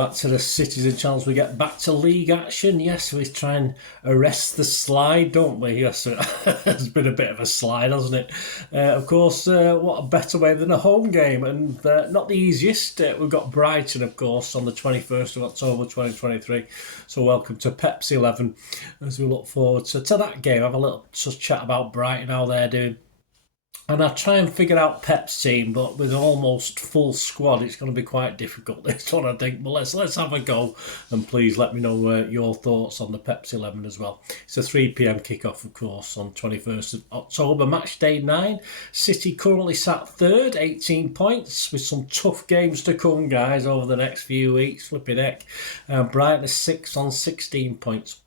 back to the Citizen Channel. We get back to league action. Yes, we try and arrest the slide, don't we? Yes, it's been a bit of a slide, hasn't it? Of course, what a better way than a home game, and not the easiest. We've got Brighton, of course, on the 21st of October 2023. So welcome to PEP'S 11 as we look forward to that game. Have a little chat about Brighton, how they're doing. And I'll try and figure out Pep's team, but with an almost full squad, it's going to be quite difficult this one, I think. But let's have a go, and please let me know your thoughts on the PEP'S 11 as well. It's a 3 p.m. kickoff, of course, on 21st of October, match day 9. City currently sat third, 18 points, with some tough games to come, guys, over the next few weeks. Flipping heck. Brighton is 6 on 16 points.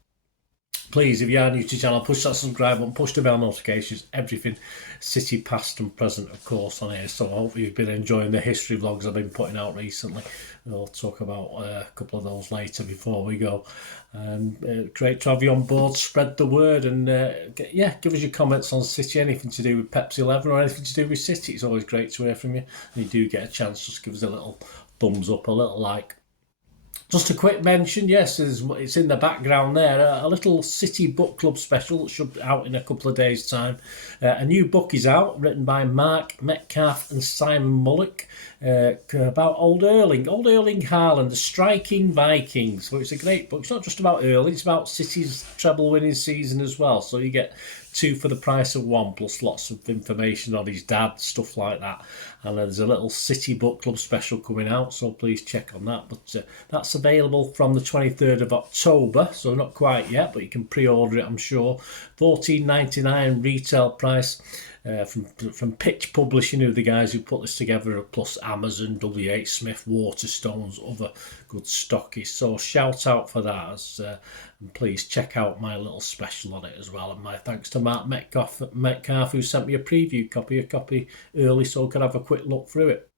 Please, if you are new to the channel, push that subscribe button, push the bell notifications, everything City past and present, of course, on here. So I hope you've been enjoying the history vlogs I've been putting out recently. We'll talk about a couple of those later before we go. Great to have you on board. Spread the word and give us your comments on City, anything to do with PEP'S 11 or anything to do with City. It's always great to hear from you. And you do get a chance, just give us a little thumbs up, a little like. Just a quick mention, yes, it's in the background there, a little City Book Club special that should be out in a couple of days' time. A new book is out, written by Marc, McCarthy and Simon Mullock, about old Erling Haaland, the striking Vikings. So it's a great book. It's not just about Erling, it's about City's treble-winning season as well. So you get 2 for the price of 1, plus lots of information on his dad, stuff like that. And there's a little City Book Club special coming out, so please check on that. But that's available from the 23rd of October, so not quite yet, but you can pre-order it, I'm sure. $14.99 retail price. From Pitch Publishing, who are the guys who put this together, plus Amazon, WH Smith, Waterstones, other good stockists. So shout out for that, and please check out my little special on it as well. And my thanks to Marc Metcalf, who sent me a preview copy early, so I could have a quick look through it.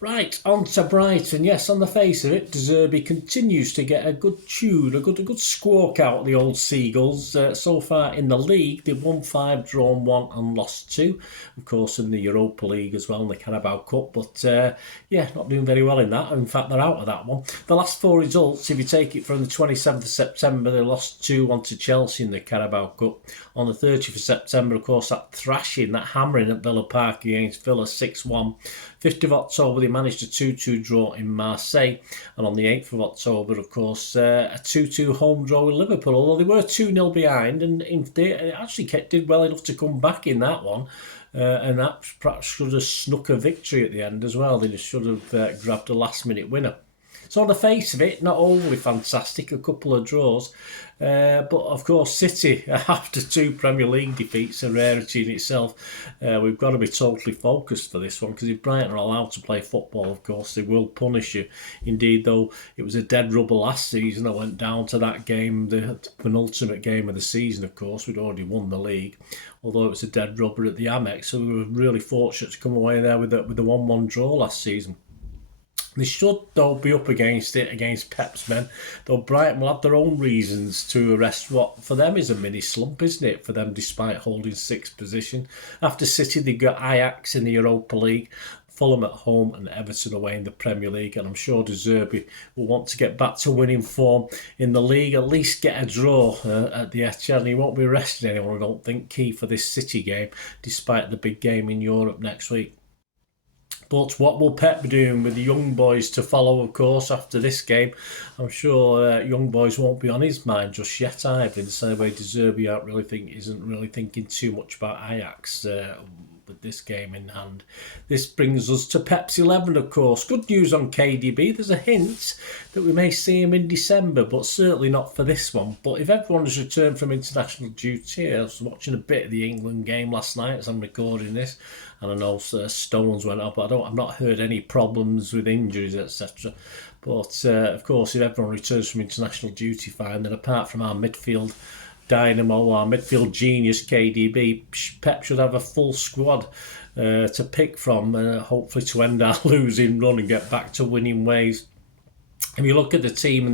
Right, on to Brighton. Yes, on the face of it, De Zerbi continues to get a good tune, a good squawk out of the old Seagulls. So far in the league, they've won 5, drawn 1 and lost 2. Of course, in the Europa League as well, in the Carabao Cup. But not doing very well in that. In fact, they're out of that one. The last 4 results, if you take it from the 27th of September, they lost 2-1 to Chelsea in the Carabao Cup. On the 30th of September, of course, that thrashing, that hammering at Villa Park against Villa 6-1. 5th of October, they managed a 2-2 draw in Marseille. And on the 8th of October, of course, a 2-2 home draw with Liverpool. Although they were 2-0 behind, and they actually did well enough to come back in that one. And that perhaps should have snuck a victory at the end as well. They just should have grabbed a last-minute winner. So on the face of it, not overly fantastic, a couple of draws. But of course, City, after 2 Premier League defeats, a rarity in itself. We've got to be totally focused for this one, because if Brighton are allowed to play football, of course, they will punish you. Indeed, though, it was a dead rubber last season. I went down to that game, the penultimate game of the season, of course. We'd already won the league, although it was a dead rubber at the Amex. So we were really fortunate to come away there with the 1-1 draw last season. They should, though, be up against Pep's men, though Brighton will have their own reasons to arrest what for them is a mini slump, isn't it, for them, despite holding 6th position. After City, they've got Ajax in the Europa League, Fulham at home and Everton away in the Premier League, and I'm sure De Zerbi will want to get back to winning form in the league, at least get a draw at the Etihad, and he won't be resting anyone, I don't think, key for this City game, despite the big game in Europe next week. But what will Pep be doing with the young boys to follow, of course, after this game? I'm sure young boys won't be on his mind just yet either, in the same way De Zerbi isn't really thinking too much about Ajax with this game in hand. This brings us to PEP'S 11, of course. Good news on KDB. There's a hint that we may see him in December, but certainly not for this one. But if everyone has returned from international duty, I was watching a bit of the England game last night as I'm recording this, and I know Stones went up, but I've not heard any problems with injuries, etc. But of course, if everyone returns from international duty fine, then apart from our midfield dynamo, our midfield genius KDB, Pep should have a full squad to pick from, hopefully to end our losing run and get back to winning ways. If you look at the team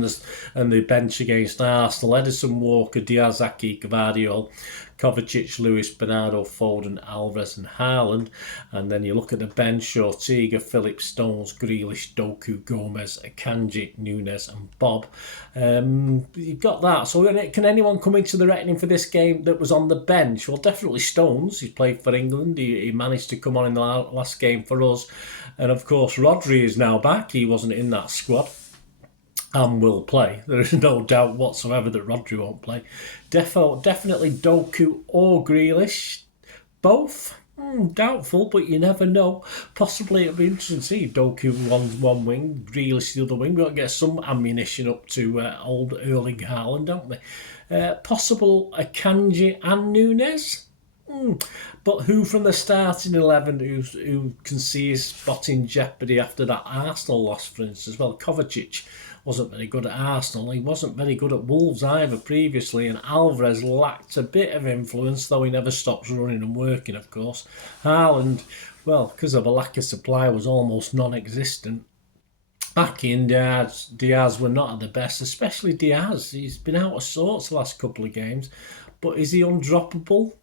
and the bench against Arsenal, Ederson, Walker, Diaz, Aki, Gvardiol, Kovacic, Lewis, Bernardo, Foden, Alvarez and Haaland. And then you look at the bench, Ortega, Phillips, Stones, Grealish, Doku, Gomez, Akanji, Nunes and Bob. You've got that. So can anyone come into the reckoning for this game that was on the bench? Well, definitely Stones. He's played for England. He managed to come on in the last game for us. And of course, Rodri is now back. He wasn't in that squad. And will play. There is no doubt whatsoever that Rodri won't play. Definitely Doku or Grealish. Both? Doubtful, but you never know. Possibly it'll be interesting to see Doku one wing, Grealish the other wing. We've got to get some ammunition up to old Erling Haaland, don't we? Possible Akanji and Nunes? But who from the starting 11 who can see his spot in jeopardy after that Arsenal loss, for instance? Well, Kovacic wasn't very good at Arsenal. He wasn't very good at Wolves either previously, and Alvarez lacked a bit of influence, though he never stops running and working, of course. Haaland, well, because of a lack of supply, was almost non-existent. Aki and Diaz were not at the best, especially Diaz. He's been out of sorts the last couple of games. But is he undroppable?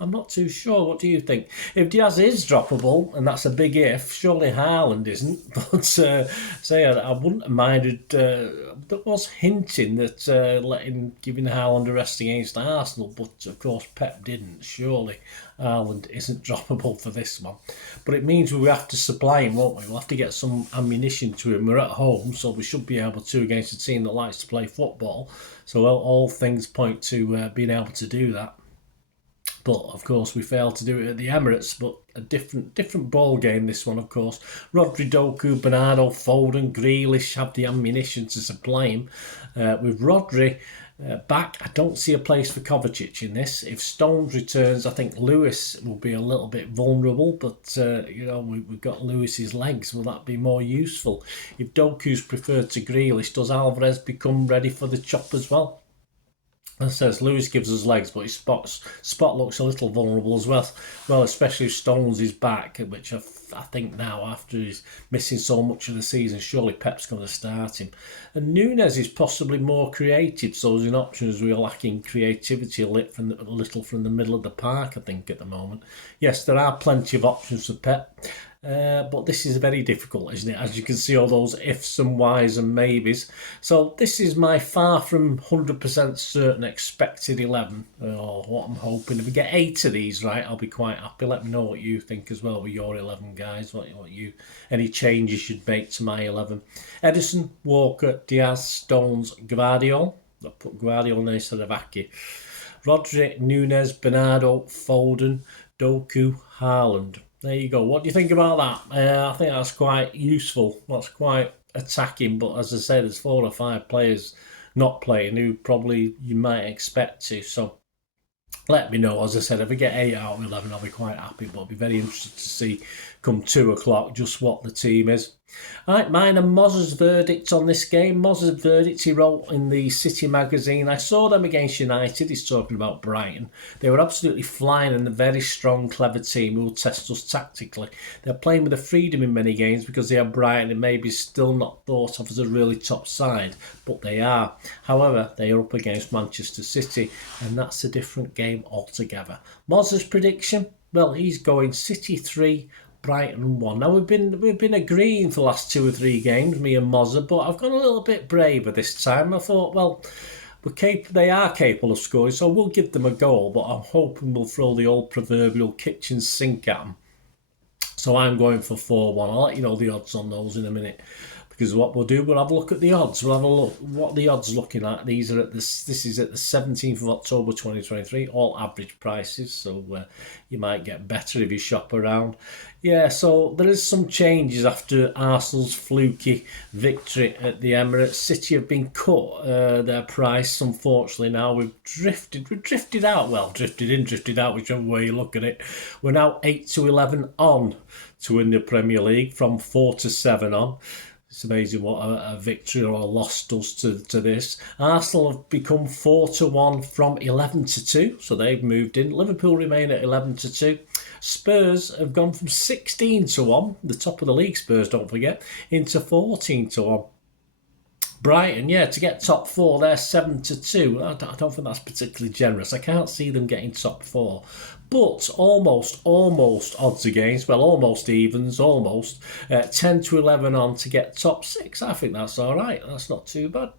I'm not too sure. What do you think? If Diaz is droppable, and that's a big if, surely Haaland isn't. But I wouldn't have minded. There was hinting that giving Haaland a rest against Arsenal, but of course Pep didn't. Surely Haaland isn't droppable for this one. But it means we have to supply him, won't we? We'll have to get some ammunition to him. We're at home, so we should be able to against a team that likes to play football. So all things point to being able to do that. But of course we failed to do it at the Emirates, but a different ball game this one, of course. Rodri, Doku, Bernardo, Foden, Grealish have the ammunition to supply him. With Rodri back, I don't see a place for Kovacic in this. If Stones returns, I think Lewis will be a little bit vulnerable, but we've got Lewis's legs. Will that be more useful? If Doku's preferred to Grealish, does Alvarez become ready for the chop as well? As says, Lewis gives us legs, but his spot looks a little vulnerable as well. Well, especially if Stones is back, which I think now after he's missing so much of the season, surely Pep's going to start him. And Nunes is possibly more creative, so as an option as we're lacking creativity a little from the middle of the park, I think, at the moment. Yes, there are plenty of options for Pep. But this is very difficult, isn't it? As you can see, all those ifs and whys and maybes. So this is my far from 100% certain expected 11. Or what I'm hoping. If we get 8 of these right, I'll be quite happy. Let me know what you think as well with your 11, guys. Any changes you'd make to my 11. Ederson, Walker, Diaz, Stones, Gvardiol. I'll put Gvardiol instead of Aki. Rodri, Nunes, Bernardo, Foden, Doku, Haaland. There you go. What do you think about that? I think that's quite useful. That's quite attacking. But as I say, there's 4 or 5 players not playing who probably you might expect to. So let me know. As I said, if I get 8 out of 11, I'll be quite happy. But I'll be very interested to see come 2 o'clock just what the team is. All right, mine and Moz's verdict on this game. Moz's verdict, he wrote in the City magazine, I saw them against United. He's talking about Brighton. They were absolutely flying and a very strong, clever team who will test us tactically. They're playing with a freedom in many games because they are Brighton and maybe still not thought of as a really top side, but they are. However, they are up against Manchester City, and that's a different game altogether. Moz's prediction, well, he's going City 3, Brighton 1. Now we've been agreeing for the last 2 or 3 games, me and Mozza, but I've gone a little bit braver this time. I thought, well, they are capable of scoring, so we'll give them a goal, but I'm hoping we'll throw the old proverbial kitchen sink at them. So I'm going for 4-1. I'll let you know the odds on those in a minute. Because what we'll do, we'll have a look at the odds. We'll have a look what the odds looking at. This is at the 17th of October 2023, all average prices. So you might get better if you shop around. Yeah, so there is some changes after Arsenal's fluky victory at the Emirates. City have been cut their price, unfortunately. Now we've drifted out. Well, drifted in, drifted out, whichever way you look at it. We're now 8-11 on to win the Premier League, from 4-7 on. It's amazing what a victory or a loss does to this. Arsenal have become 4-1 from 11-2, so they've moved in. Liverpool remain at 11-2. Spurs have gone from 16-1, the top of the league, Spurs, don't forget, into 14-1. Brighton, yeah, to get top 4, they're 7-2. I don't think that's particularly generous. I can't see them getting top 4. But almost odds against, well, almost evens, almost 10-11 on to get top 6. I think that's all right. That's not too bad.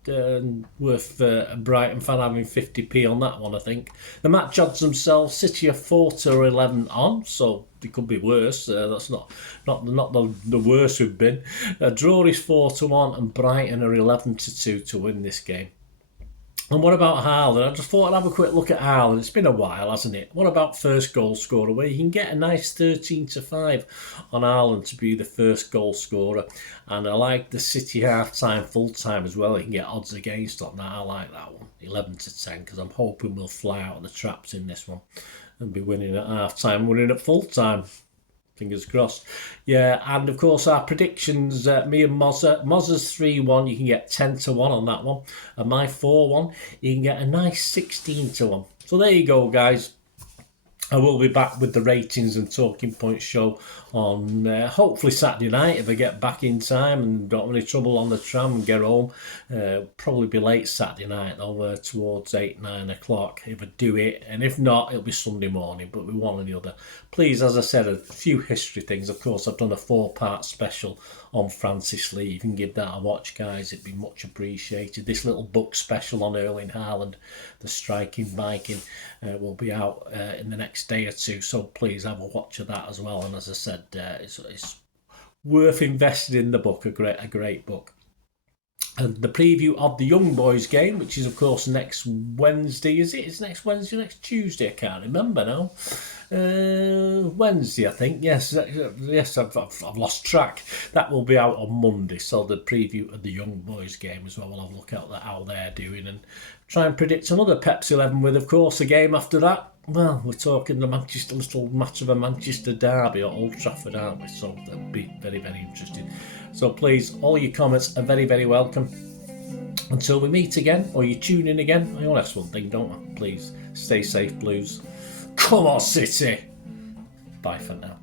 Worth a Brighton fan having 50p on that one, I think. The match odds themselves, City are 4-11 on, so it could be worse. That's not the worst we've been. Draw is 4-1, and Brighton are 11-2 to win this game. And what about Haaland? I just thought I'd have a quick look at Haaland. It's been a while, hasn't it? What about first goal scorer? Where you can get a nice 13-5 on Haaland to be the first goal scorer. And I like the City half-time, full-time as well. You can get odds against on that. I like that one. 11-10, because I'm hoping we'll fly out of the traps in this one and be winning at half-time, winning at full-time. Fingers crossed. Yeah, and of course our predictions, me and Mozza's 3-1, you can get 10-1 on that one. And my 4-1, you can get a nice 16-1. So there you go, guys. I will be back with the ratings and talking points show on hopefully Saturday night if I get back in time and don't have any trouble on the tram and get home. Probably be late Saturday night though, towards 8-9 o'clock if I do it, and if not it'll be Sunday morning, but we one or the other. Please, as I said, a few history things. Of course I've done a 4-part special on Francis Lee. You can give that a watch, guys, it'd be much appreciated. This little book special on Erling Haaland, the striking Viking, will be out in the next day or two, so please have a watch of that as well. And as I said, it's worth investing in the book. A great book. And the preview of the Young Boys game, which is of course next Wednesday. Is it? It's next Wednesday, next Tuesday. I can't remember now. Wednesday, I think. Yes. I've lost track. That will be out on Monday. So the preview of the Young Boys game as well. We'll have a look at how they're doing and try and predict another PEP'S 11 with, of course, a game after that. Well, we're talking the little match of a Manchester derby at Old Trafford, aren't we? So that'll be very, very interesting. So please, all your comments are very, very welcome. Until we meet again, or you tune in again, I only ask one thing, don't I? Please, stay safe, Blues. Come on, City! Bye for now.